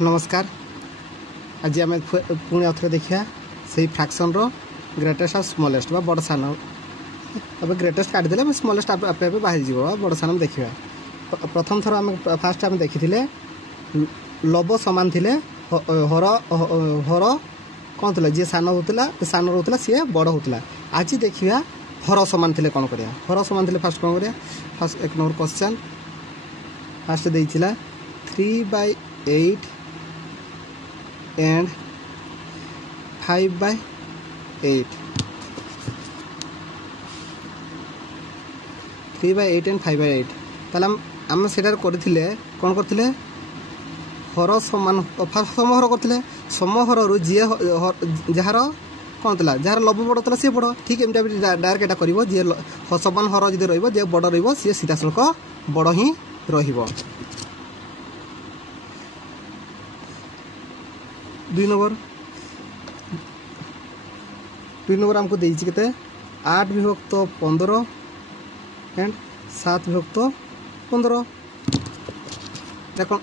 नमस्कार। आज आम पुणी आउे देखा से फ्रैक्शन रो ग्रेटेस्ट और स्मॉलेस्ट बा बड़ सान। अब ग्रेटेस्ट काटिदेले स्मॉलेस्ट आपे आपे बाहर जीव बड़ सान देखा। प्रथम थर आम फास्ट आम देखी लब सामान थे हर हर कौन थी जी सान होता सान रोला सी बड़ होता। आज देखा हर सामान थे कौन करा हर सामान थे फास्ट कौन करा। फास्ट एक number question fast देइथिला 3/8 and 5/8 3/8 and 5/8 ताले हम सेटार करथिले कोन करथिले हर समान फास्ट समहर करथिले समहर रु जे जहार कोन तला जहार लब बड़ तला से बड़ ठीक एमटा डायरेक्ट एटा करिवो जे समान हर जदि रहइबो जे बड़ रहइबो से सीधा सलक बड़ ही रहिबो। 2 नंबर हमको देइछि केते 8 विभक्त 15 एंड 7 विभक्त 15 देखो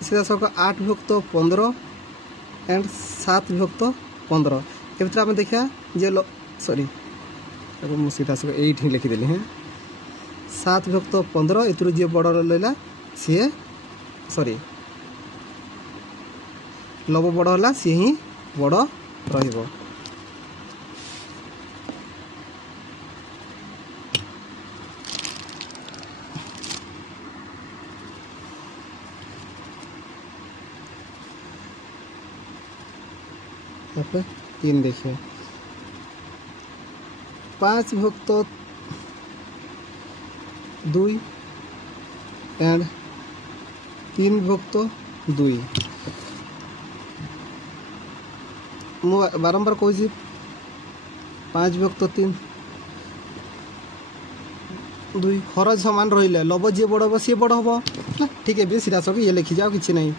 सीधा सक 8 विभक्त 15 एंड 7 विभक्त 15 के आम देखा जे सॉरी मुझे सीधा सक 8 ही लिखिदेली हैं 7 विभक्त 15 एतु जे बड़ रहा सी सॉरी लब बड़ है सी ही बड़ रहिबो। पे 3 देखिए 5 विभक्त 2 एंड 3 विभक्त 2 मु बारंबार कहूँ 5 विभक्त 3 2 हर समान रही लब जी बड़ हम सी बड़ हम ठीक है सीधा सब ये लिखी जाओ कि नहीं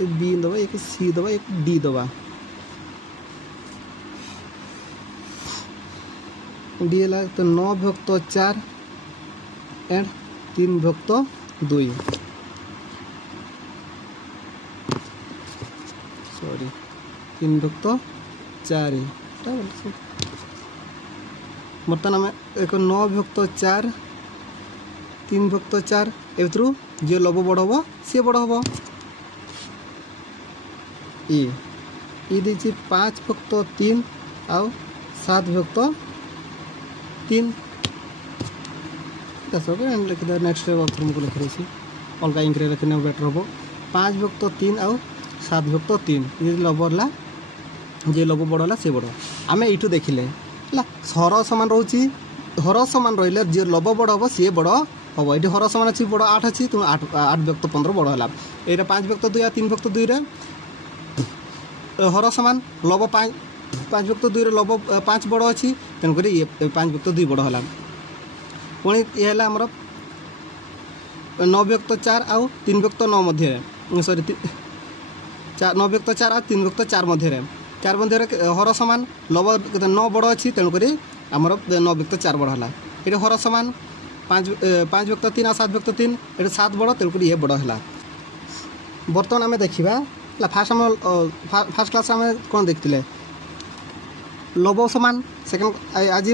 एक बी दबा एक सी दबा एक डी दबा डी है तो 9 विभक्त 4 एंड 3 विभक्त 2 सॉरी 3 विभक्त 4 बर्तमान आम एक 9 विभक्त 4 3 विभक्त 4 एवं जे लब बड़ हम सी बड़ हम ई दी 5 विभक्त 3 आउ 7 विभक्त 3 लिखिद नेक्स्ट तुमको लिखी रही अलग इंक लिखने बेटर हम 5 विभक्त 3 आउ 7 विभक्त 3 ये लब है जे लब बड़ है सी बड़ आम यू देखिले हर सामान रोचे हर सामान रही जे लब बड़ हम सी बड़ हम ये हर सामान अच्छी बड़ 8 अच्छी तुम 8 विभक्त 15 बड़ है यहाँ 5 विभक्त 2 या 3 विभक्त 2 हर सामान लब 5 विभक्त 2 लब 5 बड़ अच्छी तेणुक ये 5 विभक्त 2 बड़ है पुणी ये आमर 9 विभक्त 4 आउ 3 विभक्त 9 मध्य सॉरी 9 विभक्त 4 आउ 3 विभक्त 4 मध्य हर सामान लब 9 बड़ अच्छी तेणुक आमर 9 विभक्त 4 बड़ है ये हर सामान 5 विभक्त 3 आ 7 विभक्त 3 ये 7 बड़ तेणुक ये बड़ है। बर्तमान आम देखा फास्ट क्लास आम कौन देखते लब सामान सेकेंड आज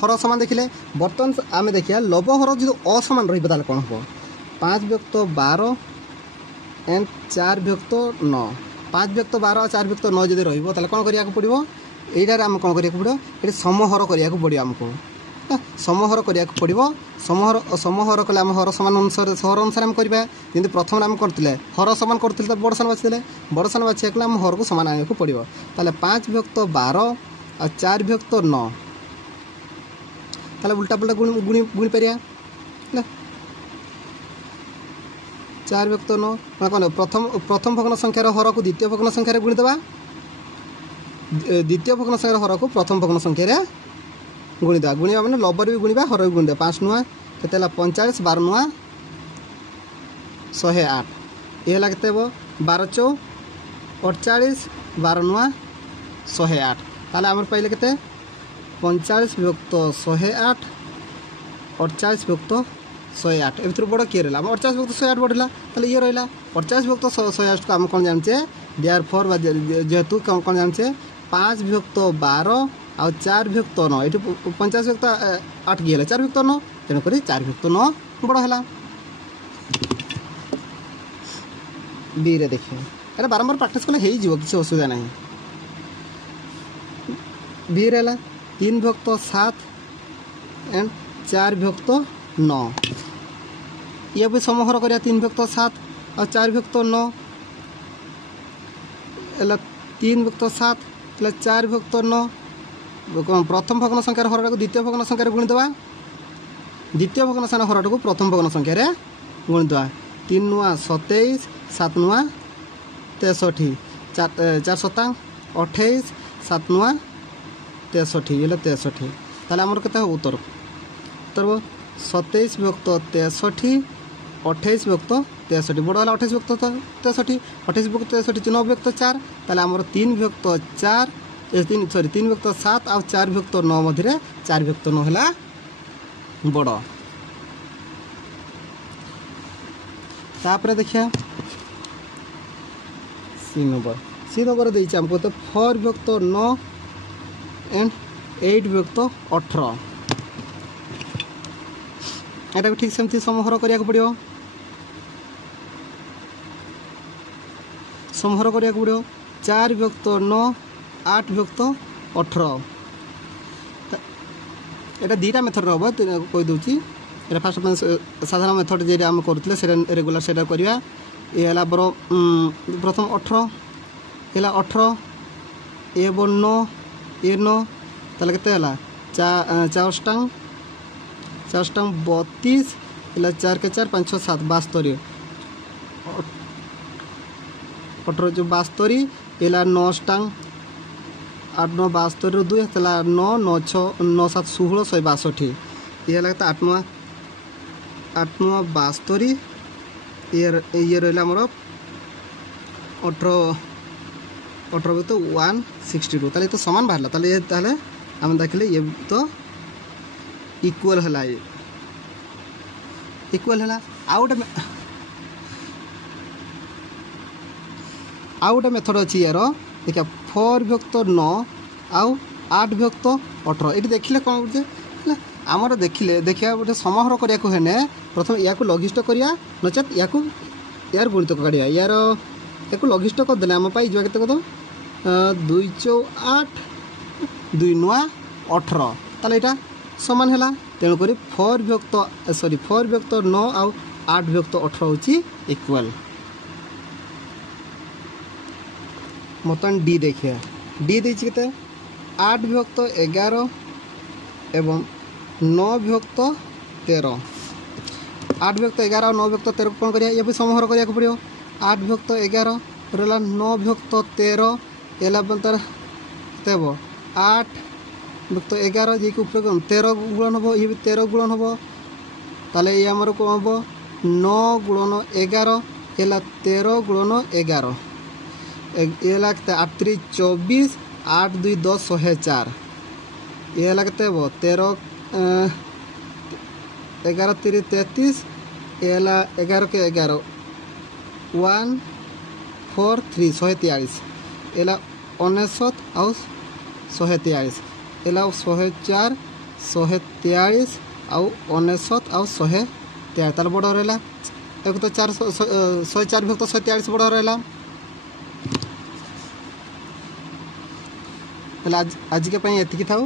हर सामान देखिले बर्तमान आम देखिए लब हर जो असमान रही कौन हम 5 विभक्त 12 एंड 4 विभक्त 9 5 विभक्त 12 4 विभक्त 9 जब रही कौन करा पड़ो यहाँ आम कौन करा पड़ो ये समहर करा पड़ो आमको समहर करा पड़ो समहर कले आम हर सामान अनुसार हर अनुसार आम करवा जमी प्रथम आम करते हर सामान करते तो बड़ सान बाछी बड़ सान बाछा आम हर को सामान आने पड़ो ताले 5 विभक्त 12 और 4 विभक्त 9 ताले उल्टा पुल्टा गुणी पारिया 4 विभक्त 9 कौन प्रथम भग्न संख्यार हर को द्वितीय भग्न संख्यार गुणीदेवा द्वितीय भग्न संख्यार हर को प्रथम भग्न संख्यार गुणीदेवा गुणा मैंने लबर भी गुणा हर भी गुणीदेवा 5 नुआ के 45 12 नुआ 108 ये के 12 चौ 48 12 नुआ 108 ताले आमर पाइले के 45 विभक्त 108 48 विभक्त 108 ए बड़ किए रहा 48 विभक्त 108 बढ़ला ताले ये रहा 50 विभक्त 108 को आम कौन जाने देयर फोर जेहेतु कौन जाने 5 विभक्त 12 आउ 4 विभक्त 9 ये 50 विभक्त 8 किए 4 विभक्त 9 तेणुक 4 विभक्त 9 बड़ है बी रे देखिए ये बारंबार प्रैक्टिस कले हो किसी असुविधा ना बी रहा 3 विभक्त 7 एंड 4 विभक्त 9 ये भी समहर करिया 3 विभक्त 7 और 4 विभक्त 9 एला 3 विभक्त 7 एला 4 विभक्त 9 प्रथम भग्न संख्यार हरटा को द्वितीय भग्न संख्यार गुणिदेवा द्वितीय भग्न स्थान हरटा को प्रथम भग्न संख्यार गुणिदेवा 3 नुआ 27 7 नुआ 63 4 शतांग 28 7 नुआ 63 ये 63 ताले आमर केते उत्तर उत्तर 27 विभक्त 63 28 विभक्त 63 बड़ा है 28 विभक्त 63 28 विभक्त 63 9 विभक्त 4 ताले आमर 3 विभक्त 4 3 विभक्त 7 और 4 विभक्त 9 मध्य 4 विभक्त 9 है बड़ तापर देखिए सी नंबर देती आमको तो 4 विभक्त 9 एंड 8 विभक्त 18 यहाँ ठीक सेमती समहर करा पड़ो समहर करा पड़ो 4 विभक्त 9 8 विभक्त 18 यहाँ दुईटा मेथड हम कहीदे ये फास्ट साधारण मेथड जे आम करूँ से रेगुलर से करवा ये है बर प्रथम 18 ये 18 ए 9 ए 9 ताले केते हला 4 स्टांग 32 इला 4 के 4 5 6 7 72 18 जो 72 इला 9 स्टांग 8 9 72 रो 2 तला 9 9 6 9 7 16 162 ये लगता 8 9 72 ये रहा मोर 18 भी तो 162 ताले तो समान बाहर ताले ताले आम देखले ये तो इक्वल है इक्वल है आउ गोटे मेथड अच्छी यार देखिए 4 विभक्त 9 आउ 8 विभक्त 18 ये देखिले कौन बुझे आमर देखिले देखिए गोटे समाहर करने प्रथम या लघिष्ठ करिया नचेत या यार गुणित काढ़िया यार या लघिष्ठ करदे आम पाई जा के 2 4 8 2 9 18 ताले यहाँ सामान है तेणुक 4 विभक्त 9 आउ 8 विभक्त 18 हूँ इक्वल बर्तमान डी देखिए डी देती के 8 विभक्त 11 एवं 9 विभक्त 13 8 विभक्त 11 और 9 विभक्त 13 कौन करिया ये भी समहर करा पड़ो 8 विभक्त 11 रहा 9 विभक्त 13 एला तार तेब 8 विभक्त 11 जी के ऊपर 13 गुणन हम ये भी 13 गुणन हम ताले ये आमर कौन हम 9 गुणन 11 एला 13 गुणन 11 ये लगता 8 3 24 8 2 10 104 ये लगते वो 13 11 3 33 ये 11 के 11 1 4 3 143 ये 99 आउ 143 ये 104 143 आउ 99 आउ 143 ताल बड़ रहा एक तो 104 विभक्त 143 बड़ रहा आज के एतिकी था।